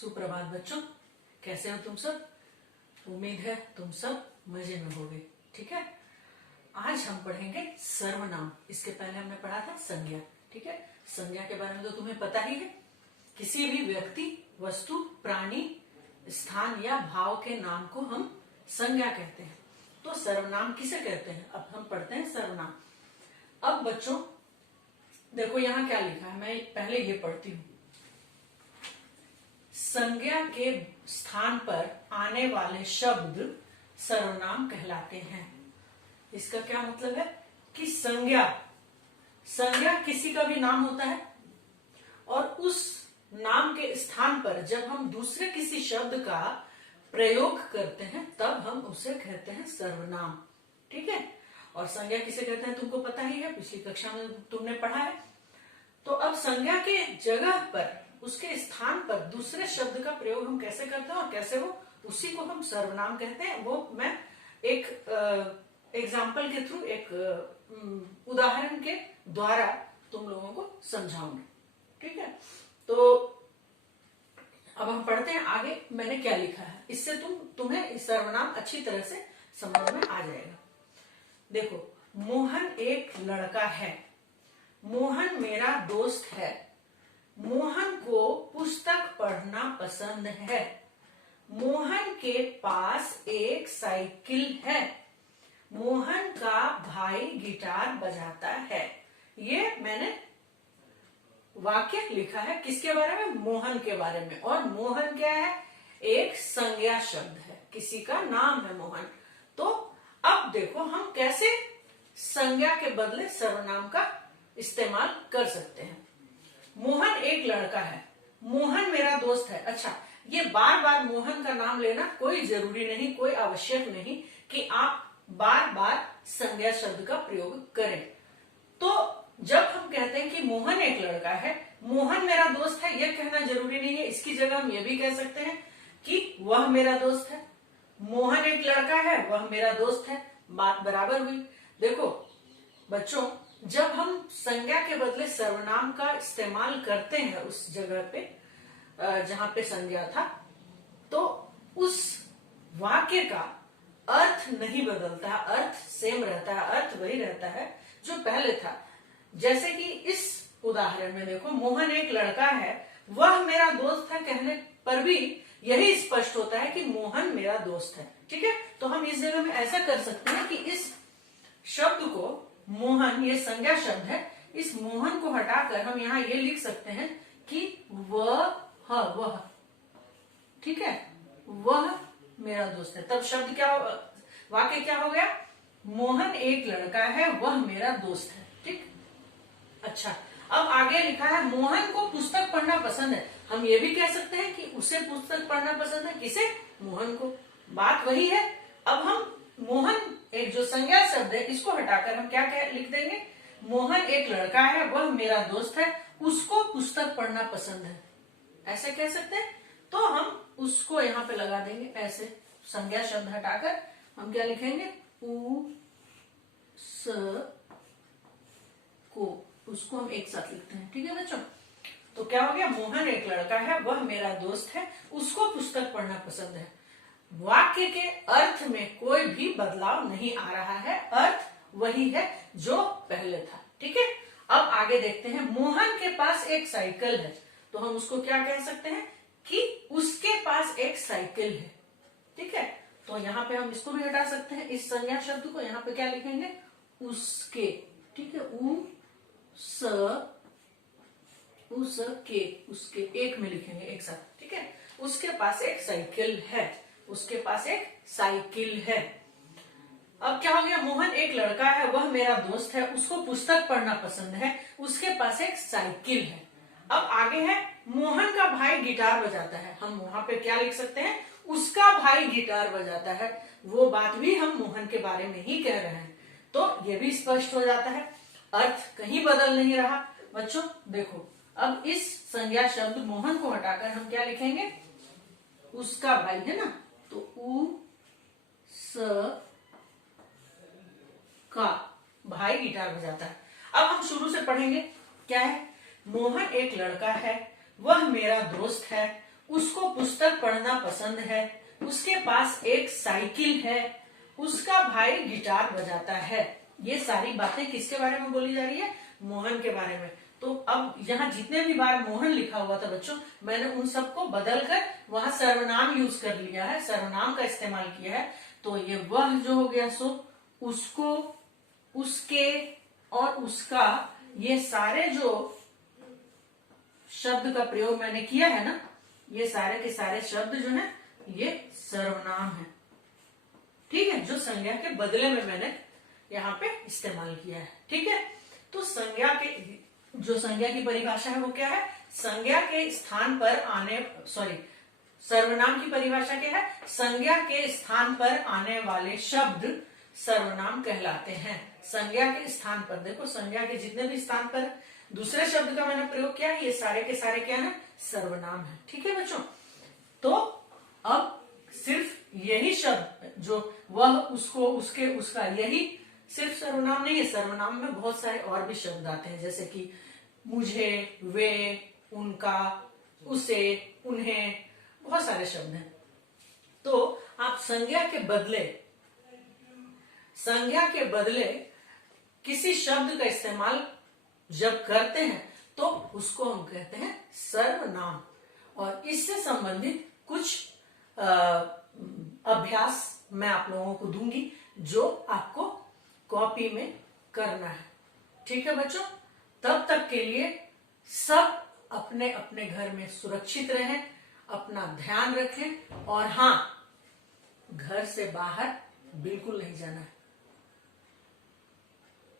सुप्रभात बच्चों, कैसे हो तुम सब। उम्मीद है तुम सब मजे में होगे। ठीक है, आज हम पढ़ेंगे सर्वनाम। इसके पहले हमने पढ़ा था संज्ञा। ठीक है, संज्ञा के बारे में तो तुम्हें पता ही है। किसी भी व्यक्ति, वस्तु, प्राणी, स्थान या भाव के नाम को हम संज्ञा कहते हैं। तो सर्वनाम किसे कहते हैं, अब हम पढ़ते हैं सर्वनाम। अब बच्चों देखो यहाँ क्या लिखा है, मैं पहले ये पढ़ती हूँ। संज्ञा के स्थान पर आने वाले शब्द सर्वनाम कहलाते हैं। इसका क्या मतलब है कि संज्ञा किसी का भी नाम होता है और उस नाम के स्थान पर जब हम दूसरे किसी शब्द का प्रयोग करते हैं तब हम उसे कहते हैं सर्वनाम। ठीक है, और संज्ञा किसे कहते हैं तुमको पता ही है, पिछली कक्षा में तुमने पढ़ा है। तो अब संज्ञा के जगह पर, उसके स्थान पर दूसरे शब्द का प्रयोग हम कैसे करते हैं और कैसे हो, उसी को हम सर्वनाम कहते हैं। वो मैं एक एग्जाम्पल के थ्रू, एक उदाहरण के द्वारा तुम लोगों को समझाऊंगी। ठीक है, तो अब हम पढ़ते हैं आगे मैंने क्या लिखा है। इससे तुम्हें सर्वनाम अच्छी तरह से समझ में आ जाएगा। देखो, मोहन एक लड़का है, मोहन मेरा दोस्त है, मोहन को पुस्तक पढ़ना पसंद है, मोहन के पास एक साइकिल है, मोहन का भाई गिटार बजाता है। ये मैंने वाक्य लिखा है किसके बारे में, मोहन के बारे में। और मोहन क्या है, एक संज्ञा शब्द है, किसी का नाम है मोहन। तो अब देखो हम कैसे संज्ञा के बदले सर्वनाम का इस्तेमाल कर सकते हैं। मोहन एक लड़का है, मोहन मेरा दोस्त है। अच्छा, ये बार बार मोहन का नाम लेना कोई जरूरी नहीं, कोई आवश्यक नहीं कि आप बार बार संज्ञा शब्द का प्रयोग करें। तो जब हम कहते हैं कि मोहन एक लड़का है, मोहन मेरा दोस्त है, यह कहना जरूरी नहीं है। इसकी जगह हम ये भी कह सकते हैं कि वह मेरा दोस्त है। मोहन एक लड़का है, वह मेरा दोस्त है, बात बराबर हुई। देखो बच्चों, जब हम संज्ञा के बदले सर्वनाम का इस्तेमाल करते हैं उस जगह पे जहां पे संज्ञा था, तो उस वाक्य का अर्थ नहीं बदलता है, अर्थ सेम रहता है, अर्थ वही रहता है जो पहले था। जैसे कि इस उदाहरण में देखो, मोहन एक लड़का है, वह मेरा दोस्त है कहने पर भी यही स्पष्ट होता है कि मोहन मेरा दोस्त है। ठीक है, तो हम इस जगह में ऐसा कर सकते हैं कि इस शब्द को, मोहन ये संज्ञा शब्द है, इस मोहन को हटाकर हम यहाँ ये लिख सकते हैं कि वह, ठीक है, वह मेरा दोस्त है। तब शब्द क्या, वाक्य क्या हो गया, मोहन एक लड़का है, वह मेरा दोस्त है। ठीक, अच्छा, अब आगे लिखा है मोहन को पुस्तक पढ़ना पसंद है। हम ये भी कह सकते हैं कि उसे पुस्तक पढ़ना पसंद है, किसे, मोहन को, बात वही है। अब हम मोहन एक जो संज्ञा शब्द है इसको हटाकर हम क्या लिख देंगे, मोहन एक लड़का है, वह मेरा दोस्त है, उसको पुस्तक पढ़ना पसंद है, ऐसे कह सकते हैं। तो हम उसको यहाँ पे लगा देंगे ऐसे, संज्ञा शब्द हटाकर हम क्या लिखेंगे, उसको हम एक साथ लिखते हैं। ठीक है बच्चों, तो क्या हो गया, मोहन एक लड़का है, वह मेरा दोस्त है, उसको पुस्तक पढ़ना पसंद है। वाक्य के अर्थ में कोई भी बदलाव नहीं आ रहा है, अर्थ वही है जो पहले था। ठीक है, अब आगे देखते हैं, मोहन के पास एक साइकिल है, तो हम उसको क्या कह सकते हैं कि उसके पास एक साइकिल है। ठीक है, तो यहाँ पे हम इसको भी हटा सकते हैं, इस संज्ञा शब्द को। यहाँ पे क्या लिखेंगे, उसके। ठीक है, उसके एक में लिखेंगे एक साथ। ठीक है, उसके पास एक साइकिल है, उसके पास एक साइकिल है। अब क्या हो गया, मोहन एक लड़का है, वह मेरा दोस्त है, उसको पुस्तक पढ़ना पसंद है, उसके पास एक साइकिल है। अब आगे है, मोहन का भाई गिटार बजाता है। हम वहां पे क्या लिख सकते हैं, उसका भाई गिटार बजाता है, वो बात भी हम मोहन के बारे में ही कह रहे हैं। तो ये भी स्पष्ट हो जाता है, अर्थ कहीं बदल नहीं रहा। बच्चों देखो, अब इस संज्ञा शब्द मोहन को हटाकर हम क्या लिखेंगे, उसका भाई है ना, तो का भाई गिटार बजाता है। अब हम शुरू से पढ़ेंगे, क्या है, मोहन एक लड़का है, वह मेरा दोस्त है, उसको पुस्तक पढ़ना पसंद है, उसके पास एक साइकिल है, उसका भाई गिटार बजाता है। ये सारी बातें किसके बारे में बोली जा रही है? मोहन के बारे में। तो अब यहाँ जितने भी बार मोहन लिखा हुआ था बच्चों, मैंने उन सबको बदलकर वहां सर्वनाम यूज कर लिया है, सर्वनाम का इस्तेमाल किया है। तो ये वह जो हो गया सो उसको, उसके और उसका, ये सारे जो शब्द का प्रयोग मैंने किया है ना, ये सारे के सारे शब्द जो है ये सर्वनाम है। ठीक है, जो संज्ञा के बदले में मैंने यहाँ पे इस्तेमाल किया है। ठीक है, तो संज्ञा के, जो संज्ञा की परिभाषा है वो क्या है? संज्ञा के स्थान पर आने, सॉरी, सर्वनाम की परिभाषा क्या है? संज्ञा के स्थान पर आने वाले शब्द सर्वनाम कहलाते हैं। संज्ञा के स्थान पर, देखो संज्ञा के जितने भी स्थान पर दूसरे शब्द का मैंने प्रयोग किया है, ये सारे के सारे क्या है? सर्वनाम है। ठीक है बच्चों, तो अब सिर्फ यही शब्द जो वह, उसको, उसके, उसका, यही सिर्फ सर्वनाम नहीं है। सर्वनाम में बहुत सारे और भी शब्द आते हैं, जैसे कि मुझे, वे, उनका, उसे, उन्हें, बहुत सारे शब्द हैं। तो आप संज्ञा के बदले किसी शब्द का इस्तेमाल जब करते हैं तो उसको हम कहते हैं सर्वनाम। और इससे संबंधित कुछ अभ्यास मैं आप लोगों को दूंगी जो आपको कॉपी में करना है। ठीक है बच्चों, तब तक के लिए सब अपने अपने घर में सुरक्षित रहें, अपना ध्यान रखें, और हाँ, घर से बाहर बिल्कुल नहीं जाना है।